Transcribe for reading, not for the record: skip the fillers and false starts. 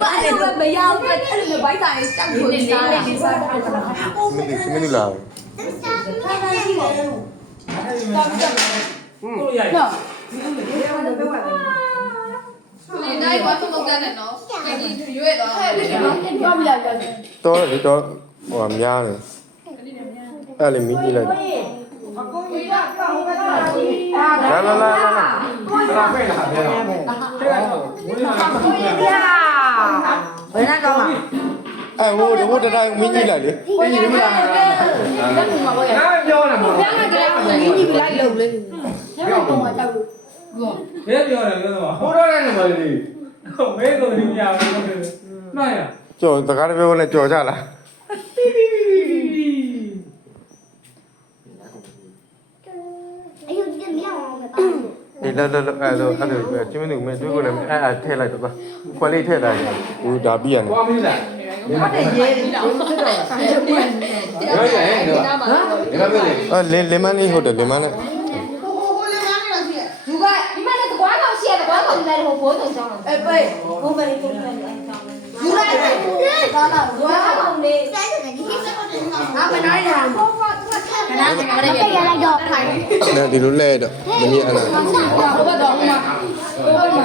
အဲ့လိုမရဘူးအဲ့လိုမျိုးဘိုက်ဆိုင်စက်ကိုနေတာလေဒီစားတာ မင်းလာ ကိုရိုက် နော် 你那一碗都弄干了喏，给你约了。 တော့ပြလိုက်တယ် တော့လေတော့ဟိုများတယ်အဲ့လေမင်းကြီးလိုက်လာလာလာလာ လာပဲလာပဲတဲ့ဝင်းလာတော့ပြန် ဘယ်နဲ့တော့မှာ အဲ့ဟိုတတိုင်းမင်းကြီးလိုက်လေ ဘယ်နဲ့တော့လက်ကူမှာပေါ့ရ ငါပြောတယ်မို့ ပြန်ကြတယ်မင်းကြီးလိုက်လို့လေပြန်တော့မှာကြောက်လို့ ဘယ်ပြောတယ်ပြောတော့ဟိုတော့လည်းမလေးမဲကိုဒီညာဘူးနှိုင်းရ ကြော်တကားပြောလဲကြော်ကြလား 哎呦，这个面我没办。 ဒီလာလာအဲ့လိုချင်းမင်းတို့မင်းတွေ့ကိုလည်းအဲ့ထည့်လိုက်တော့ခွက်လေးထည့်လိုက်ဟိုဒါပြီးရတယ် ကွာမင်းလား ဟုတ်တယ်ရေးတယ်တော့ဖြစ်တော့ ပြောရဲတော့ဒါပဲလေ လေမန်းလေးဟုတ်တယ်လေမန်းလေး 如果你们那个广告写的广告来的话，我都想了。 အဲ့ပိတ် 我们的公司的如果广告的，啊，本来呀，这个来着， နဲ့ဒီလိုလဲတော့မမြင်အဲ့ဒါ ဟိုဘက်တော့ဟိုမှာဟိုဘက်မှာ